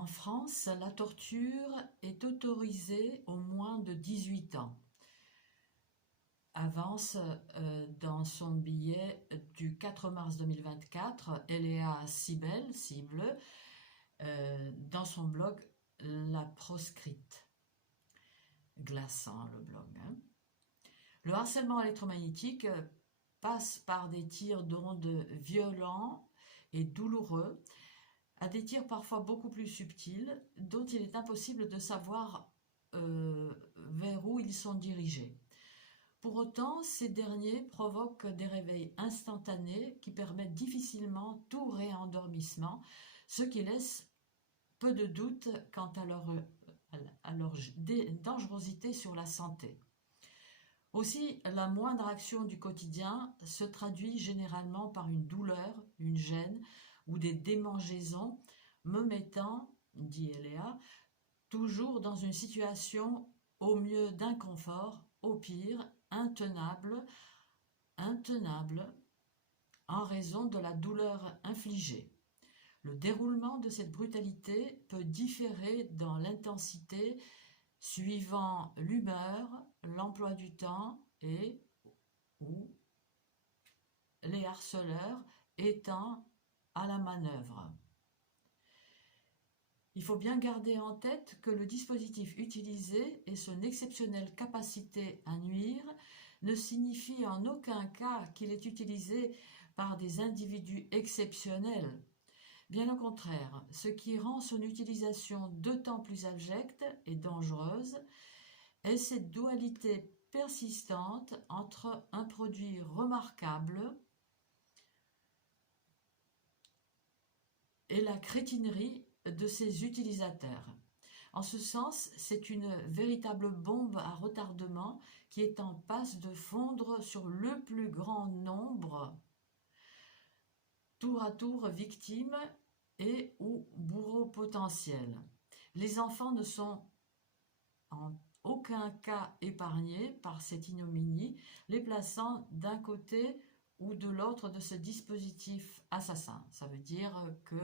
En France, la torture est autorisée aux moins de 18 ans. Avance dans son billet du 4 mars 2024, Eléa Cible, dans son blog La Proscrite. Glaçant le blog. Le harcèlement électromagnétique passe par des tirs d'ondes violents et douloureux, à des tirs parfois beaucoup plus subtils, dont il est impossible de savoir vers où ils sont dirigés. Pour autant, ces derniers provoquent des réveils instantanés qui permettent difficilement tout réendormissement, ce qui laisse peu de doute quant à leur dangerosité sur la santé. Aussi, la moindre action du quotidien se traduit généralement par une douleur, une gêne ou des démangeaisons, me mettant, dit Eléa, toujours dans une situation au mieux d'inconfort, au pire intenable, en raison de la douleur infligée. Le déroulement de cette brutalité peut différer dans l'intensité suivant l'humeur, l'emploi du temps et ou les harceleurs étant à la manœuvre. Il faut bien garder en tête que le dispositif utilisé et son exceptionnelle capacité à nuire ne signifie en aucun cas qu'il est utilisé par des individus exceptionnels. Bien au contraire, ce qui rend son utilisation d'autant plus abjecte et dangereuse est cette dualité persistante entre un produit remarquable et la crétinerie de ses utilisateurs. En ce sens, c'est une véritable bombe à retardement qui est en passe de fondre sur le plus grand nombre, tour à tour victimes et ou bourreaux potentiels. Les enfants ne sont en aucun cas épargnés par cette ignominie, les plaçant d'un côté ou de l'autre de ce dispositif assassin. Ça veut dire que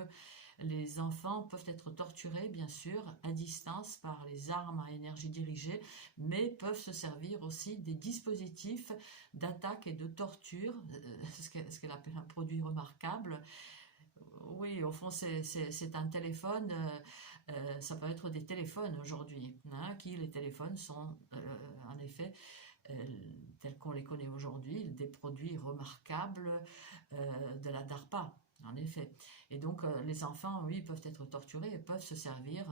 les enfants peuvent être torturés, bien sûr, à distance par les armes à énergie dirigée, mais peuvent se servir aussi des dispositifs d'attaque et de torture, ce qu'elle appelle un produit remarquable. Oui, au fond, c'est un téléphone, ça peut être des téléphones aujourd'hui, hein, les téléphones sont en effet, tels qu'on les connaît aujourd'hui, des produits remarquables de la DARPA, en effet. Et donc, les enfants, oui, peuvent être torturés et peuvent se servir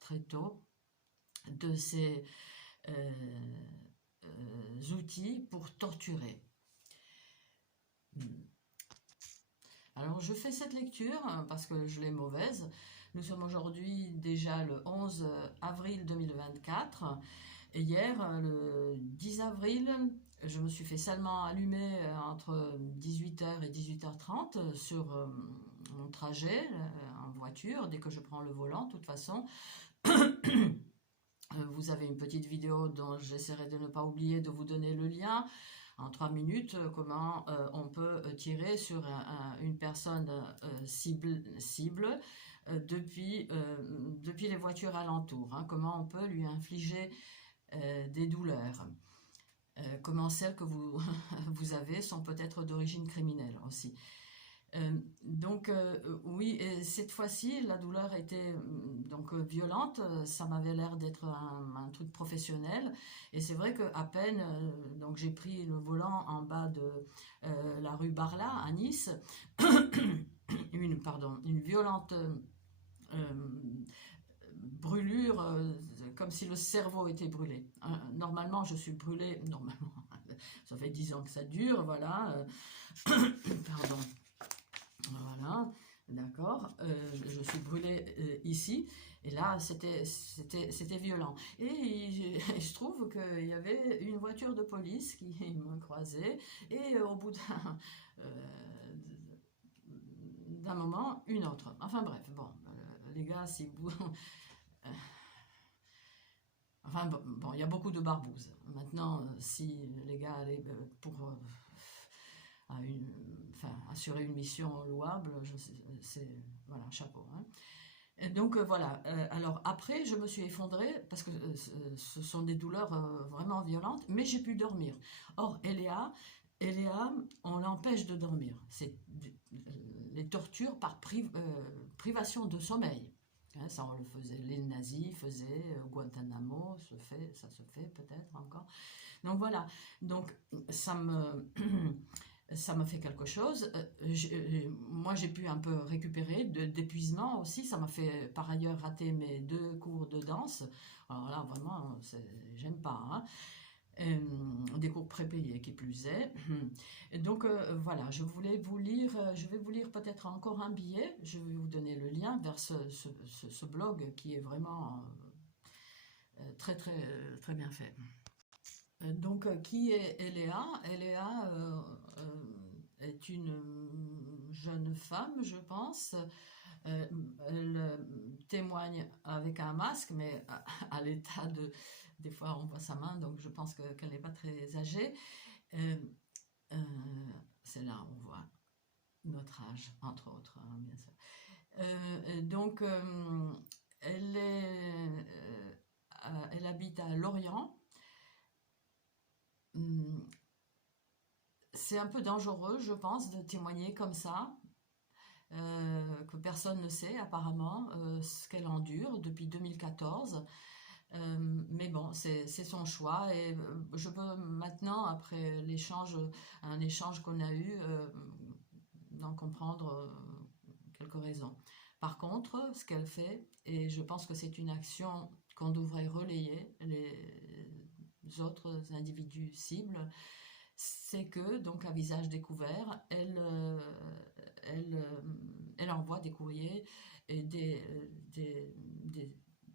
très tôt de ces outils pour torturer. Alors je fais cette lecture parce que je l'ai mauvaise. Nous sommes aujourd'hui déjà le 11 avril 2024 et hier, le 10 avril, je me suis fait salement allumer entre 18h et 18h30 sur mon trajet en voiture, dès que je prends le volant, de toute façon. Vous avez une petite vidéo dont j'essaierai de ne pas oublier de vous donner le lien en 3 minutes, comment on peut tirer sur une personne cible depuis les voitures alentours, hein, comment on peut lui infliger des douleurs. Comment celles que vous, vous avez sont peut-être d'origine criminelle aussi. Oui, et cette fois-ci, la douleur était donc violente, ça m'avait l'air d'être un truc professionnel, et c'est vrai que à peine, donc j'ai pris le volant en bas de la rue Barla à Nice, une violente brûlure, comme si le cerveau était brûlé. Normalement, je suis brûlée, normalement, ça fait 10 ans que ça dure, voilà, pardon. Voilà, d'accord. Je suis brûlée ici, et là c'était violent. Et je trouve qu'il y avait une voiture de police qui me croisait, et au bout d'un moment, une autre. Enfin bref, bon, les gars, si vous... Enfin bon, il y a beaucoup de barbouzes. Maintenant, si les gars allaient pour... assurer une mission louable, c'est voilà, chapeau. Hein. Et donc voilà. Alors après, je me suis effondrée parce que ce sont des douleurs vraiment violentes, mais j'ai pu dormir. Or, Eléa, on l'empêche de dormir. C'est les tortures par privation de sommeil. Hein, ça, on le faisait, les nazis faisaient, Guantanamo ça se fait peut-être encore. Donc voilà. Donc ça me ça m'a fait quelque chose. Moi, j'ai pu un peu récupérer d'épuisement aussi. Ça m'a fait par ailleurs rater mes 2 cours de danse. Alors là, vraiment, j'aime pas, hein. Des cours prépayés qui plus est. Et donc voilà, je vais vous lire peut-être encore un billet. Je vais vous donner le lien vers ce blog qui est vraiment très très très bien fait. Donc, qui est Eléa? Eléa est une jeune femme, je pense. Elle témoigne avec un masque, mais à l'état de... Des fois, on voit sa main, donc je pense qu'elle n'est pas très âgée. Euh, euh, c'est là où on voit notre âge, entre autres, hein, bien sûr. Donc, elle habite à Lorient. Hum, C'est un peu dangereux, je pense, de témoigner comme ça, que personne ne sait apparemment ce qu'elle endure depuis 2014. Mais bon, c'est son choix et je peux maintenant, après un échange qu'on a eu, d'en comprendre quelques raisons. Par contre, ce qu'elle fait, et je pense que c'est une action qu'on devrait relayer, les autres individus cibles, c'est que, donc à visage découvert, elle, elle envoie des courriers et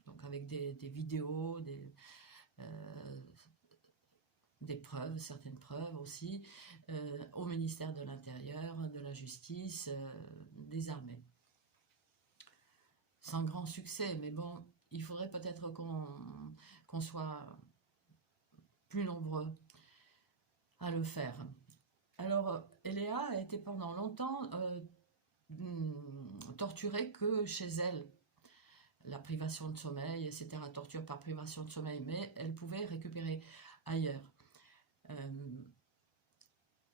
donc avec des vidéos, euh, des preuves, certaines preuves aussi, au ministère de l'Intérieur, de la Justice, des armées. Sans grand succès, mais bon, il faudrait peut-être qu'on soit plus nombreux à le faire. Alors, Eléa a été pendant longtemps torturée que chez elle. La privation de sommeil, etc., torture par privation de sommeil, mais elle pouvait récupérer ailleurs.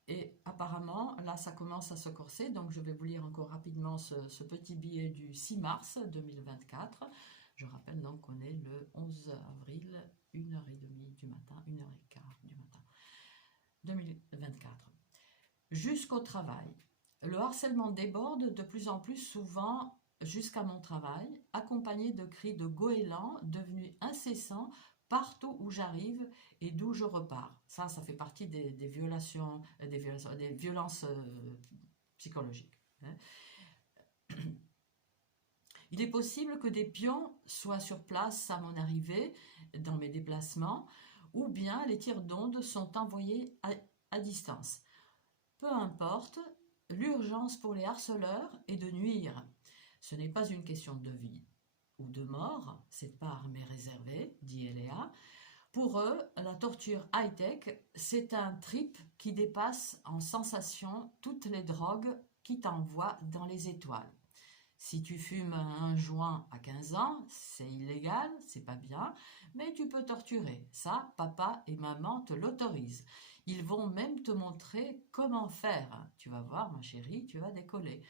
Et apparemment, là, ça commence à se corser, donc je vais vous lire encore rapidement ce petit billet du 6 mars 2024. Je rappelle donc qu'on est le 11 avril, 1h30 du matin, 1h15 du matin, 2024. Jusqu'au travail. Le harcèlement déborde de plus en plus souvent jusqu'à mon travail, accompagné de cris de goélands devenus incessants partout où j'arrive et d'où je repars. Ça fait partie des violences psychologiques. Hein. Il est possible que des pions soient sur place à mon arrivée, dans mes déplacements, ou bien les tirs d'ondes sont envoyés à distance. Peu importe, l'urgence pour les harceleurs est de nuire. Ce n'est pas une question de vie ou de mort, cette part m'est réservée, dit Eléa. Pour eux, la torture high-tech, c'est un trip qui dépasse en sensation toutes les drogues qui t'envoient dans les étoiles. Si tu fumes un joint à 15 ans, c'est illégal, c'est pas bien, mais tu peux torturer. Ça, papa et maman te l'autorisent. Ils vont même te montrer comment faire. Tu vas voir, ma chérie, tu vas décoller.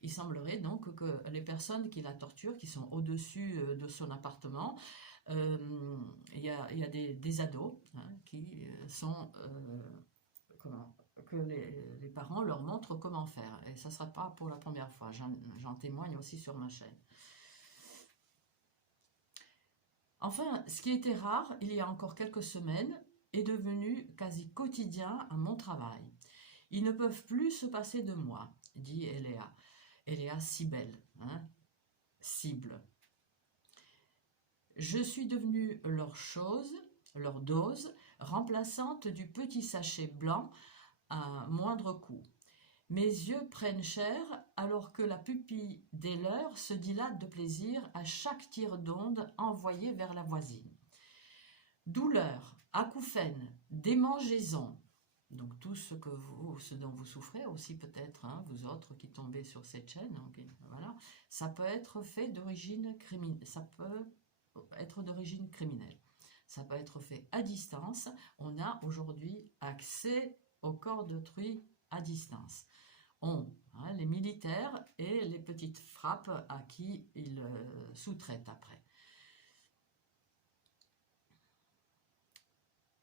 Il semblerait donc que les personnes qui la torturent, qui sont au-dessus de son appartement, il y a des ados, hein, qui sont... que les parents leur montrent comment faire. Et ça ne sera pas pour la première fois. J'en témoigne aussi sur ma chaîne. Enfin, ce qui était rare il y a encore quelques semaines est devenu quasi quotidien à mon travail. Ils ne peuvent plus se passer de moi, dit Eléa. Eléa si belle, hein, cible. Je suis devenue leur chose, leur dose, remplaçante du petit sachet blanc à moindre coût. Mes yeux prennent cher alors que la pupille des leurs se dilate de plaisir à chaque tir d'onde envoyé vers la voisine. Douleur, acouphènes, démangeaisons. Donc tout ce dont vous souffrez aussi peut-être, hein, vous autres qui tombez sur cette chaîne, donc, voilà, ça peut être fait d'origine criminelle, ça peut être d'origine criminelle. Ça peut être fait à distance. On a aujourd'hui accès au corps d'autrui à distance. Les militaires et les petites frappes à qui ils sous-traitent après.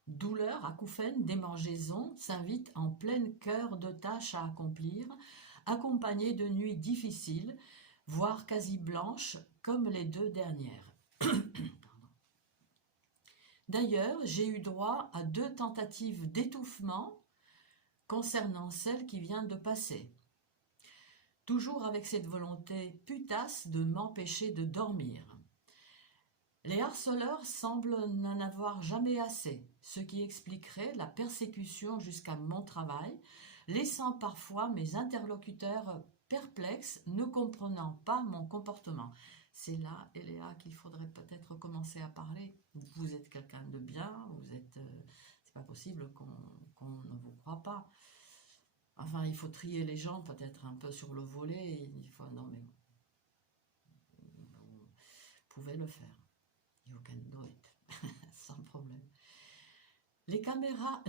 Douleur, acouphènes, démangeaisons s'invitent en plein cœur de tâches à accomplir, accompagnées de nuits difficiles, voire quasi blanches, comme les 2 dernières. D'ailleurs, j'ai eu droit à 2 tentatives d'étouffement concernant celle qui vient de passer. Toujours avec cette volonté putasse de m'empêcher de dormir. Les harceleurs semblent n'en avoir jamais assez, ce qui expliquerait la persécution jusqu'à mon travail, laissant parfois mes interlocuteurs perplexes, ne comprenant pas mon comportement. C'est là, Eléa, qu'il faudrait peut-être commencer à parler. Vous êtes quelqu'un de bien, c'est pas possible qu'on ne vous croit pas. Enfin, il faut trier les gens peut-être un peu sur le volet. Non mais vous pouvez le faire. You can do it, sans problème. Les caméras,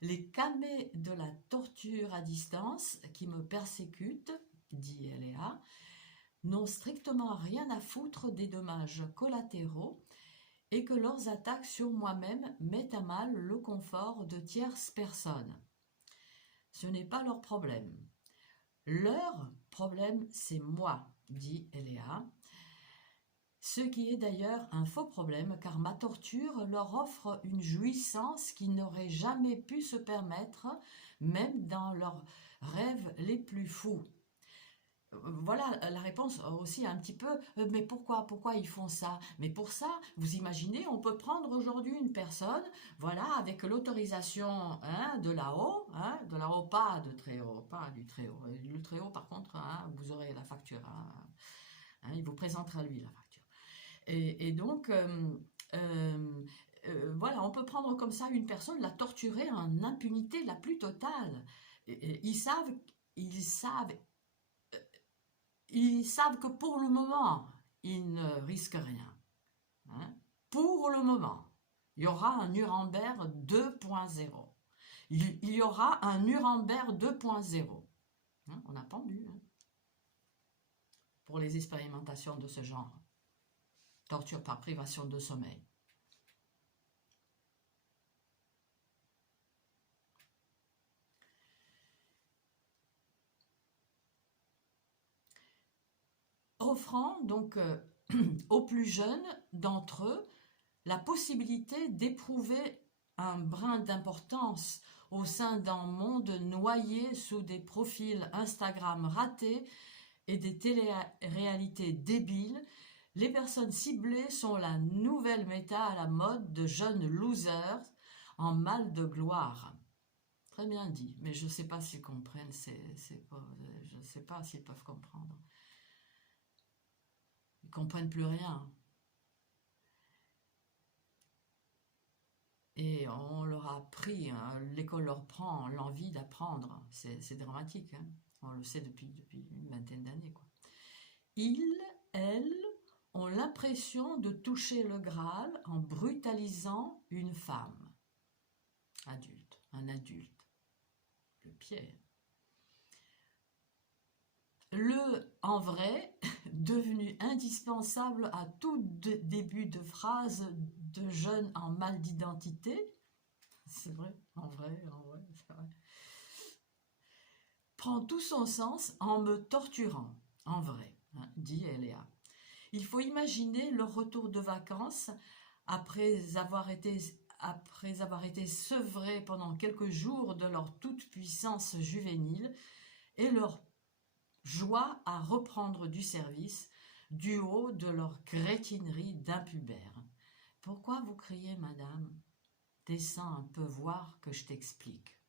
les camés de la torture à distance qui me persécutent, dit Eléa, n'ont strictement rien à foutre des dommages collatéraux et que leurs attaques sur moi-même mettent à mal le confort de tierces personnes. Ce n'est pas leur problème. Leur problème, c'est moi, dit Eléa. Ce qui est d'ailleurs un faux problème, car ma torture leur offre une jouissance qu'ils n'auraient jamais pu se permettre, même dans leurs rêves les plus fous. Voilà la réponse aussi un petit peu, mais pourquoi ils font ça? Mais pour ça, vous imaginez, on peut prendre aujourd'hui une personne, voilà, avec l'autorisation de là-haut, pas de très haut, pas du très haut. Le très haut, par contre, vous aurez la facture, il vous présentera lui la facture. Et donc, voilà, on peut prendre comme ça une personne, la torturer en impunité la plus totale. Ils savent que pour le moment, ils ne risquent rien. Pour le moment, il y aura un Nuremberg 2.0. Il y aura un Nuremberg 2.0. On a pendu pour les expérimentations de ce genre. Torture par privation de sommeil. Offrant donc aux plus jeunes d'entre eux la possibilité d'éprouver un brin d'importance au sein d'un monde noyé sous des profils Instagram ratés et des télé-réalités débiles, les personnes ciblées sont la nouvelle méta à la mode de jeunes losers en mal de gloire. Très bien dit, mais je ne sais pas s'ils comprennent, je ne sais pas s'ils peuvent comprendre. Ils ne comprennent plus rien. Et on leur a pris, l'école leur prend l'envie d'apprendre. C'est dramatique, on le sait depuis une vingtaine d'années. Ils, elles, ont l'impression de toucher le Graal en brutalisant une femme. Un adulte. Le pied. Le « en vrai » devenu indispensable à tout début de phrase de jeunes en mal d'identité. C'est vrai, en vrai, c'est vrai. Prend tout son sens en me torturant, en vrai, dit Eléa. Il faut imaginer leur retour de vacances après avoir été sevrés pendant quelques jours de leur toute-puissance juvénile et leur joie à reprendre du service du haut de leur crétinerie d'impubère. Pourquoi vous criez, madame? Descends un peu voir que je t'explique.